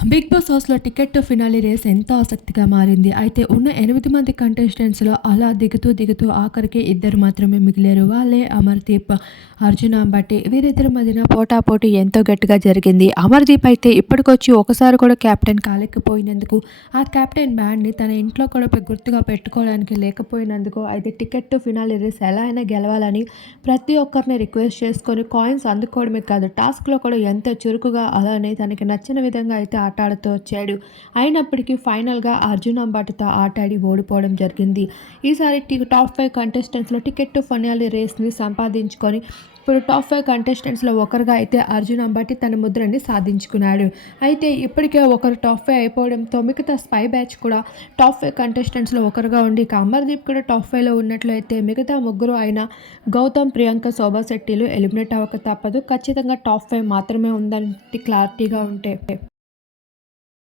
Big Boss హౌస్‌లో ticket to finale race ఎంతో ఆసక్తిగా మారింది. అయితే ఉన్న ఎనిమిది మంది కంటెస్టెంట్స్‌లో అలా దిగుతూ, దిగుతూ ఆఖరికి ఇద్దరు మాత్రమే మిగిలేరు వాళ్ళే అమర్‌దీప్, అర్జున్ అంబటి. వీరిద్దరి మధ్యన పోటాపోటీ ఎంతో గట్టిగా జరిగింది. అమర్‌దీప్ అయితే ఇప్పటికొచ్చి ఒకసారి కూడా కెప్టెన్ కాలేకపోయినందుకు, ఆ కెప్టెన్ బ్యాండ్ని తన ఇంట్లో కూడా గుర్తుగా పెట్టుకోవడానికి లేకపోయినందుకు అయితే టికెట్ టు ఫినాలి రేస్ ఎలా అయినా గెలవాలని ప్రతి ఒక్కరిని రిక్వెస్ట్ చేసుకొని కాయిన్స్ అందుకోవడమే కాదు, టాస్క్‌లో కూడా ఎంతో చురుకుగా అలానే తనకి నచ్చిన విధంగా అయితే ఆట ఆడుతూ వచ్చాడు. అయినప్పటికీ ఫైనల్‌గా అర్జున్ అంబాటితో ఆటాడి ఓడిపోవడం జరిగింది. ఈసారి టాప్ ఫైవ్ కంటెస్టెంట్స్‌లో టికెట్ టు ఫినాలే రేస్‌ని సంపాదించుకొని ఇప్పుడు టాప్ ఫైవ్ కంటెస్టెంట్స్‌లో ఒకరుగా అయితే అర్జున్ అంబాటి తన ముద్రని సాధించుకున్నాడు. అయితే ఇప్పటికే ఒకరు టాప్ ఫైవ్ అయిపోవడంతో మిగతా స్పై బ్యాచ్ కూడా టాప్ ఫైవ్ కంటెస్టెంట్స్‌లో ఒకరుగా ఉండి ఇక అమర్‌దీప్ కూడా టాప్ 5లో ఉన్నట్లయితే మిగతా ముగ్గురు అయిన గౌతమ్, ప్రియాంక, శోభా శెట్టిలు ఎలిమినేట్ అవ్వక తప్పదు. ఖచ్చితంగా టాప్ ఫైవ్ మాత్రమే ఉందని క్లారిటీగా ఉంటే